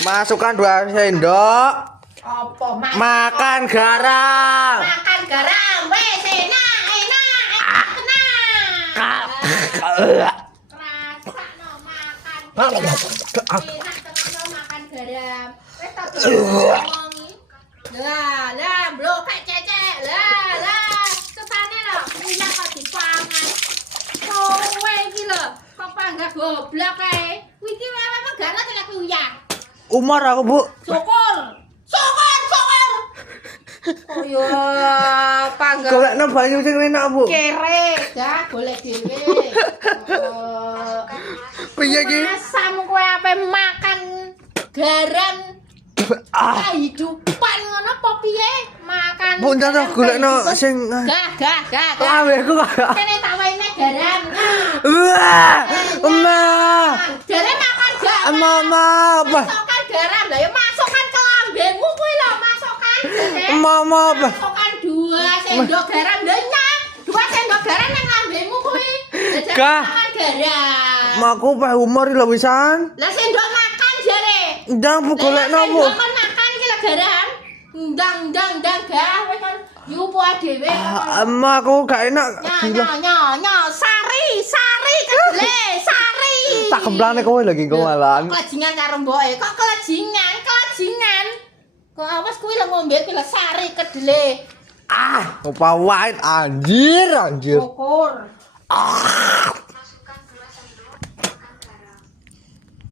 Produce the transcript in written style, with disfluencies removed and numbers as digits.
Masukkan 2 sendok. Apa Makan garam. Makan garam. Wes enak. Rasakno makan. Enak terus makan garam. Wes tak ngomongi. Lah, blok kayak cecek. Lah. Susane lho, minyak kok dipangan. Kowe iki lho, kok panggah goblok kae. Kuwi iki apa gak ngerti lek uyah. Umar aku, Bu. Syukur. Oh ya, panggah. Golekno banyu sing enak, Bu. Kere, dah golek dhewe. Piye iki? Asam kowe ape makan garam kehidupan ngono apa piye? Makan. Bu, ntar golekno sing Gah. lawehku kok. Kene tak waine garam. Wah, Emah. Jare makan garam. Mama, apa? Masukkan garam. Lah ya masukkan ke lambemu kuwi lho, masukkan. Mama, apa? Masukkan 2 sendok garam. Lah 2 sendok garam nang lambemu kuwi. Gah. Makan garam. Maku pe umur lho pisan. Lah sendok makan jare. Ndang Bu golekno, Bu. Sendok kon makan iki lho garam. Ndang gah wis kon yupo dhewe. Emah aku gak enak. Nyo sari kedele sari. Tak kemplane kowe lagi ngomalan. Kelajingan karo mboke. Kok kelajingan? Kok awas kuwi lho ngombe iki lho sari kedele. Opa white anjir. Syukur.